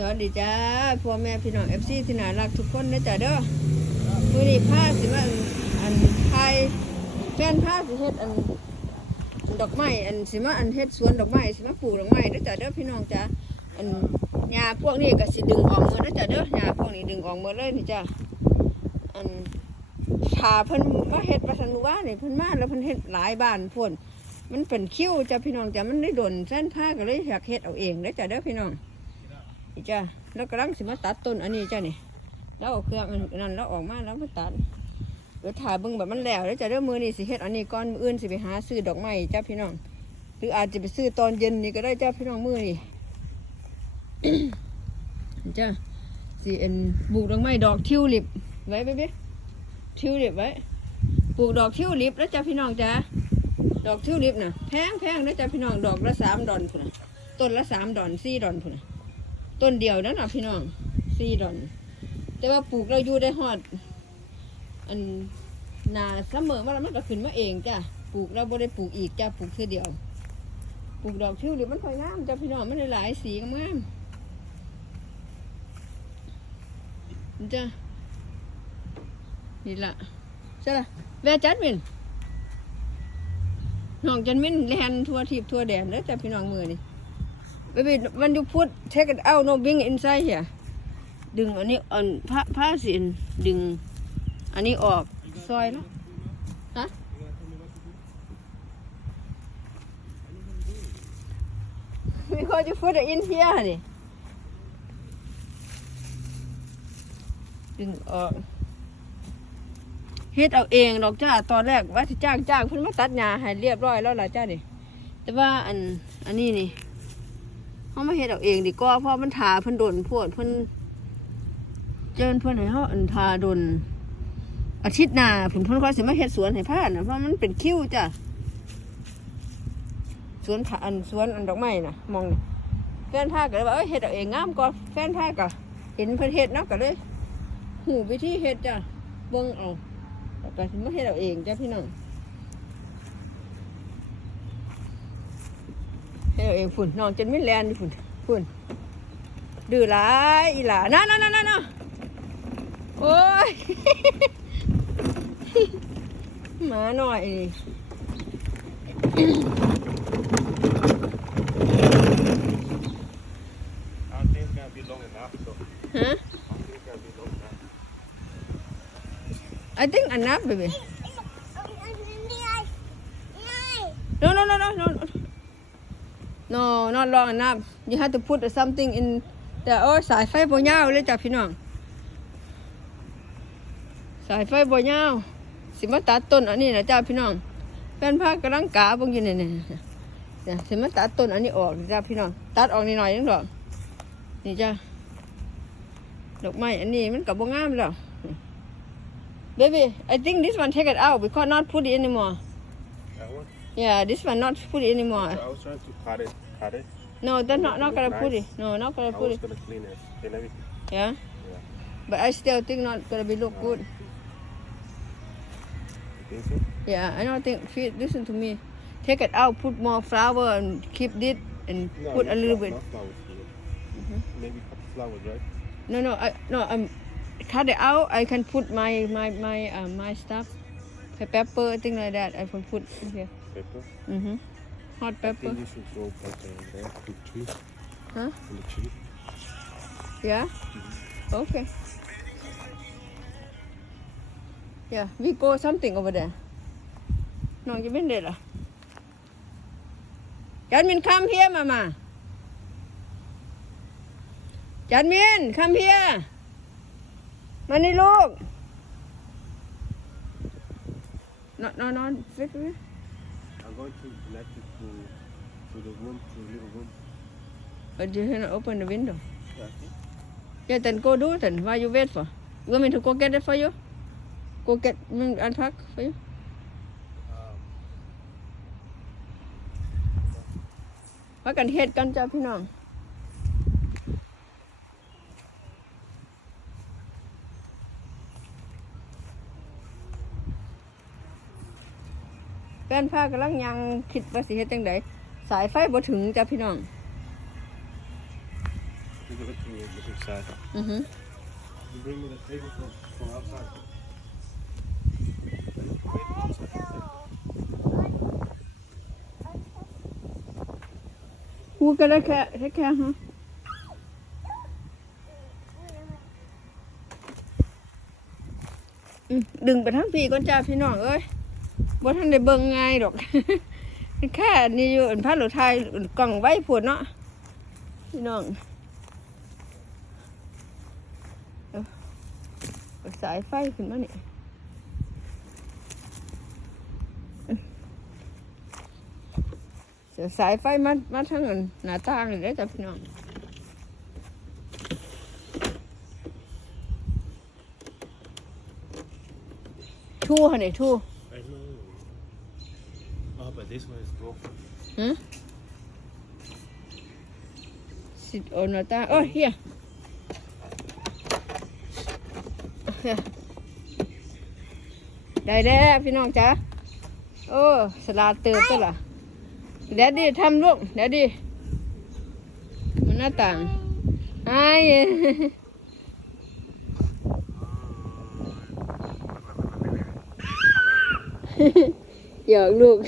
สวัสดีจ้าพ่อแม่พี่น้องเอฟซีที่น่ารักทุกคนนะจ้าเด้อมือนี้ผ้าสิมาอันไทยแฟนผ้าสิเฮ็ดอันดอกไม้อันสิมาอันเฮ็ดสวนดอกไม้สิมาปลูกดอกไม้เด้จ้าเด้อพี่น้องจ้าอันหญ้าพวกนี้ก็สิดึงออกหมดเด้จ้าเด้อหญ้าพวกนี้ดึงออกหมดเลยนี่จ้าอันถาเพิ่นมาเฮ็ดประทันว่านี่เพิ่นมาแล้วเพิ่นเฮ็ดหลายบ้านพุ่นมันเป็นคิ้วจ้าพี่น้องจ้ามันได้ดนแฟนผ้าก็เลยอยากเฮ็ดเอาเองเด้จ้าเด้อพี่น้อง จ้าแล้วกำลังสิมาตัดต้นอันนี้จ้านี่แล้วเอาเครื่องอันนั้นแล้วออกมาแล้วมาตัดเดี๋ยวถ่ายเบิ่งแบบมันแล้วแล้วจะเริ่มมือนี่สิเฮ็ดอันนี้ก่อนมืออื่นสิไปหาซื้อดอกไม้จ้าพี่น้อง หรืออาจจะไปซื้อตอนเย็นนี่ก็ได้จ้าพี่น้องมือนี่จ้าสิเอ็นปลูกดอกไม้ดอกทิวลิปไว้ไปเบ้ทิวลิปไว้ปลูกดอกทิวลิปแล้วจ้าพี่น้องจ้าดอกทิวลิปน่ะแพงแพงนะจ้าพี่น้องดอกละสามดอนพุ่นนะต้นละสามดอนสี่ดอนพุ่นนะ ต้นเดียวนั่นน่ะพี่น้องสี่ดอน แต่ว่าปลูกเราอยู่ได้ฮอด อันนาเสมอมาแล้วมันก็ขึ้นมาเองจ้ะปลูกเราบ่ได้ปลูกอีกจ้ะปลูกเท่อเดียว ปลูกดอกทิวลิปมันค่อยงามจ้ะพี่น้องมันหลายสีงามจ้ะนี่ละใช่ละแวจัดมินน้องจันมินแลนทั่วทิพทั่วแดนเด้อจ้ะพี่น้องมือนี่ Baby, when you put take it out, no bring it inside here. ดึงอันนี้อันผ้าผ้าสินดึง อันนี้ออกซอยแล้วฮะ because you put it in here นี่ดึงออกเฮ็ดเอาเองดอกจ้าตอนแรกว่าสิจ้างจ้างเพิ่นมาตัดหญ้าให้เรียบร้อยแล้วล่ะจ้านี่แต่ว่าอันอันนี้นี่ เขามาเฮ็ดเอาเองดีกว่าเพราะมันทาเพิ่นโดนโพดเพิ่นเจิญเพิ่นให้เฮาอันทาโดนอาทิตย์หน้าเพิ่นเพิ่นก็สิมาเฮ็ดสวนให้พาน่ะเพราะมันเป็นคิวจ้ะสวนผาอันสวนอันดอกไม้น่ะมองแฟนพาก็เลยว่าเอ้ยเฮ็ดเอาเองงามกว่าแฟนพาก็เห็นเพิ่นเฮ็ดเนาะก็เลยหูวิธีเฮ็ดจ้ะเบิ่งเอาแล้วก็สิมาเฮ็ดเอาเองจ้ะพี่น้อง เอ้ยฝุ่นน้องจนไม่แลนนี่ฝุ่นฝุ่นดื้อหลายอีหล่าน่าน่าน่าน่าน่าโอ้ยหมาหน่อยนี่ I don't think it's gonna be long enough, so ฮะ I don't think it's gonna be long enough. I think enough baby no no no no no no not long enough you have to put something in แต่โอ้สายไฟบ่ยาวเลยจ้ะพี่น้อง สายไฟบ่ยาว สิมาตัดต้นอันนี้นะจ้าพี่น้องแฟนพากำลังกาบางอยู่นี่นี่เนี่ยสิมาตัดต้นอันนี้ออกจ้าพี่น้อง ตัดออกนิดหน่อยนึงดอกนี่จ้าดอกไม้อันนี้มันกับบ่งามแล้ว baby I think this one take it out because not put it anymore yeah this one not put it anymore I was trying to cut it, cut it. no that's not not gonna put it no not gonna put it. I was gonna clean it, clean everything. yeah but I still think not gonna be look good You think so? Yeah, I don't think. Fe- Listen to me. Take it out. Put more flour and keep it, and No, put a little bit. Not flowers here. Maybe cut the flowers, right? No, no, I no. I'm cut it out. I can put my my my uh, my stuff, pe- pepper, thing like that. I can put here. Pepper. Mhm. Hot I pepper. think you should grow pepper in there, the tree. Huh? In the tree. Yeah. Okay. Yeah, we go something over there. No, you been there. Janmin, come here, Mama. Janmin, come here. มานี่ลูก No, no, no. Wait, wait. I'm going to connect it to, to the room, to the little room. But you can open the window. Yeah, okay. yeah then go do it then. Why you wait for? You want me to go get it for you? Go get unpack for you? What can head gun job, you know? แฟนผ้ากำลังยังคิดว่าสิเฮ็ดจังไดสายไฟบ่ถึงจ้าพี่น้อง you give it to me you look inside. อือหือ You bring me the table from, from outside. กูก็ได้แค่แค่แค่ฮะอืมดึงไบ่ทันได้เบิ่งง่ายดอกแค่นี่อยู่อันพาหลุไทยกล่องไว้ปวดเนาะพี่น้องสายไฟขึ้นมานี่เสียสายไฟมามาทั้งอันหน้าต่างเลยเด้จ้ะพี่น้องทู่ค่ะนี่ทู่ I know. Oh, but this one is broken. ฮะสิโอนาตาโอ้ยเฮียเฮียได้แล้วพี่น้องจ๋าโอ้สลาเติบตัวละเดี๋ยวดิทำลูกเดี๋ยวดิมันหน้าต่างไอ้หยอกลูก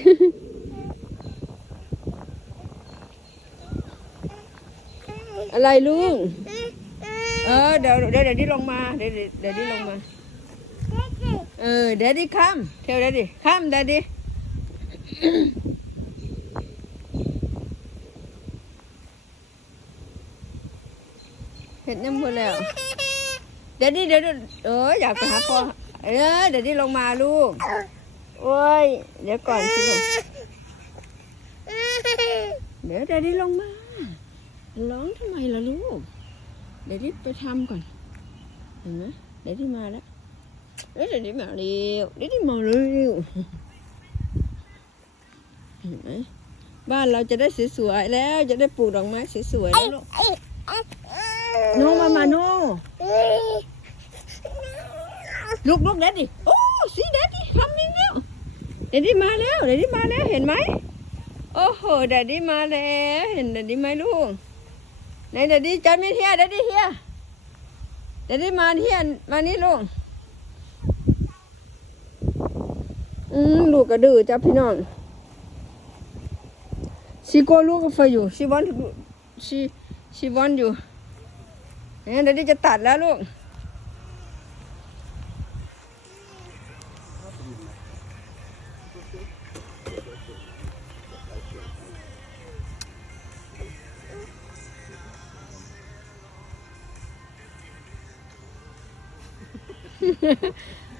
อะไรลุง เออเดี๋ยวเดี๋ยวเดี๋ยวดิลงมาเดี๋ยวเดี๋ยวเดี๋ยวดิลงมา เออเดี๋ยวดิข้ามเที่ยวเดี๋ยวดิข้ามเดี๋ยวดิเห็นน้ำมือแล้วเดี๋ยวดิเดี๋ยวดิเอออยากไปหาพ่อเออเดี๋ยวดิลงมาลูกโอ้ยเดี๋ยวก่อนสิลูกเดี๋ยวเดี๋ยวดิลงมา ร้องทำไมล่ะลูก เดี๋ยวดิไปทำก่อน เห็นไหมเดี๋ยวดิมาแล้วเดี๋ยวดิมาเร็วเดี๋ยวดิมาเร็วเห็นไหมบ้านเราจะได้สวยๆแล้วจะได้ปลูกดอกไม้สวยๆแล้วลูกโนมามาโนลูกลูกเด็ดดิโอ้สีเด็ดดิทำยังแล้วเด็ดดิมาแล้วเด็ดดิมาแล้วเห็นไหมโอ้โหเด็ดดิมาแล้วเห็นเด็ดดิไหมลูก ไหนเดี๋ยวดิจันไม่เที่ยเดี๋ยวดิเที่ยเดี๋ยวดิมาเที่ยมานี่ลูกอืมลูกกระดือจ้าพี่น้องชีโกลูกก็ไฟอยู่ชีวันชีชีวันอยู่เนี่ยเดี๋ยวดิจะตัดแล้วลูก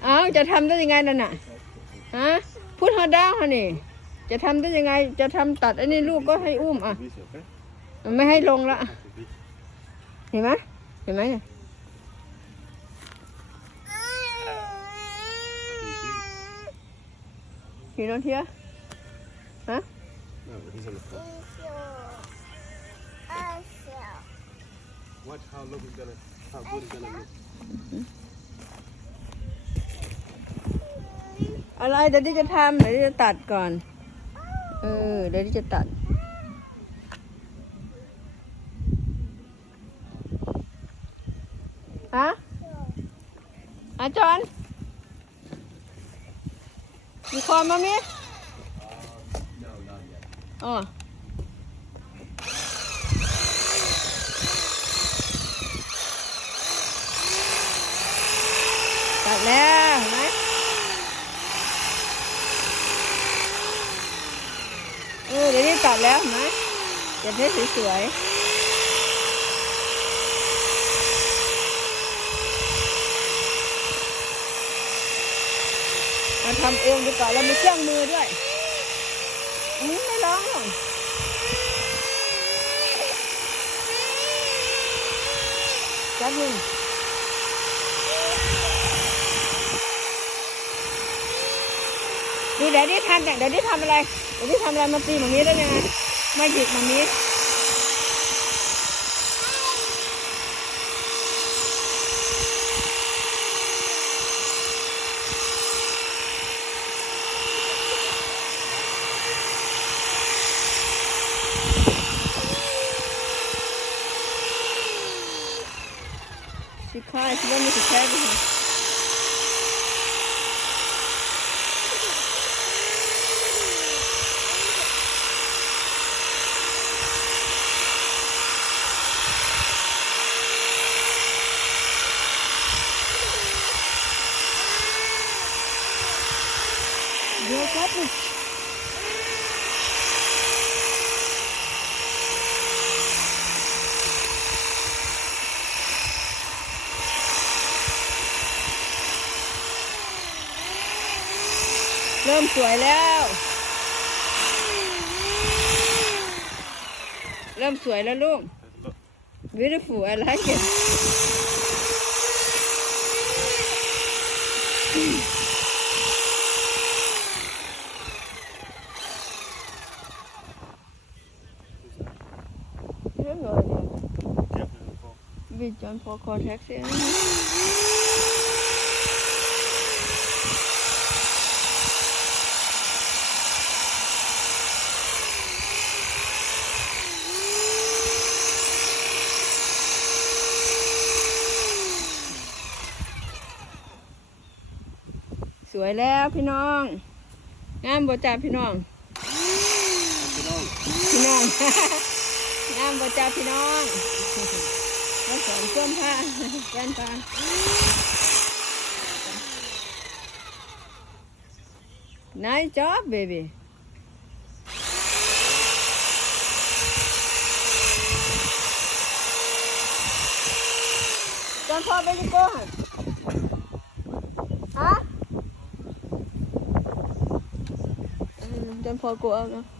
เอาจะทำได้ยังไงนั่นน่ะฮะพูดฮอด้าวฮะนี่ จะทำได้ยังไง จะทำตัดอันนี้ลูกก็ให้อุ้มอะมันไม่ให้ลงละเห็นไหมเห็นไหมเนี่ยขี่รถเทีย No, but he's on the phone. Watch how look is gonna, how good is gonna look. อะไรเดี๋ยวดิจะทำเดี๋ยวดิจะตัดก่อน เออ เดี๋ยวดิจะตัด ฮะอาจอนมีความมามีอ๋อตัดแล้วเห็นไหม เออเดี๋ยวนี้ตัดแล้วเห็นไหมจะเพชรสวยๆมาทำเองดีกว่าเรามีเครื่องมือด้วยอืมไม่ร้องหรอกจับหนึ่งดู เดี๋ยวนี้ทำอย่งเดี๋ยวนี้ทำอะไร เดี๋ยวนี้ทำอะไรมาตีแบบนี้ได้ยังไงมาหยิบแบบนี้ชิคายคิดว่ามีสิแค่ไหน She cries. She want me to carry her. Your cabbage. ริ่มสวยแล้ว เริ่มสวยแล้วลูก beautiful I like it I have no idea. Yeah, beautiful. With John Paul Cortex here. Sủi สวยแล้วพี่น้อง งามบ่จ้าพี่น้อง พี่น้องงามบ่จ้าพี่น้อง มาสอนส้มผ้าแว่นตา Nice job, baby. John Paul,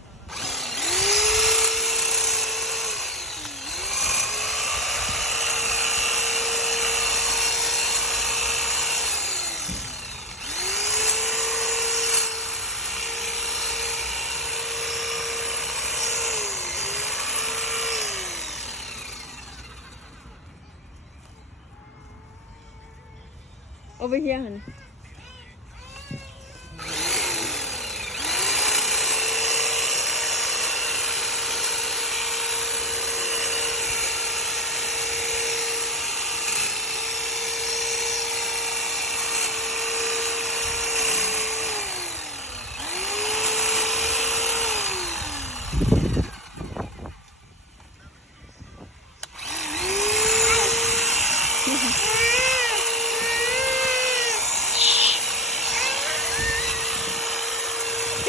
where you going? Huh? Mm, John Paul go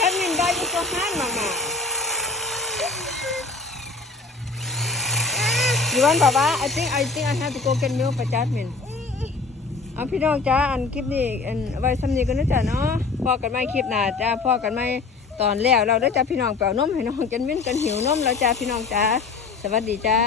out now. Over here, honey. Jasmine, why you so hard, Mama? You want Baba? I think I think I have to go get milk for Jasmine. เอาพี่น้องจ้าอันคลิปนี้อันไว้สำนีกันนะจ้ะเนาะพอกันไม่คลิปหน้าจ้าพอกันไม่ตอนแล้วเราได้จ้าพี่น้องเปล่านมให้น้องกันวินกันหิวนมแล้วจ้าพี่น้องจ้าสวัสดีจ้า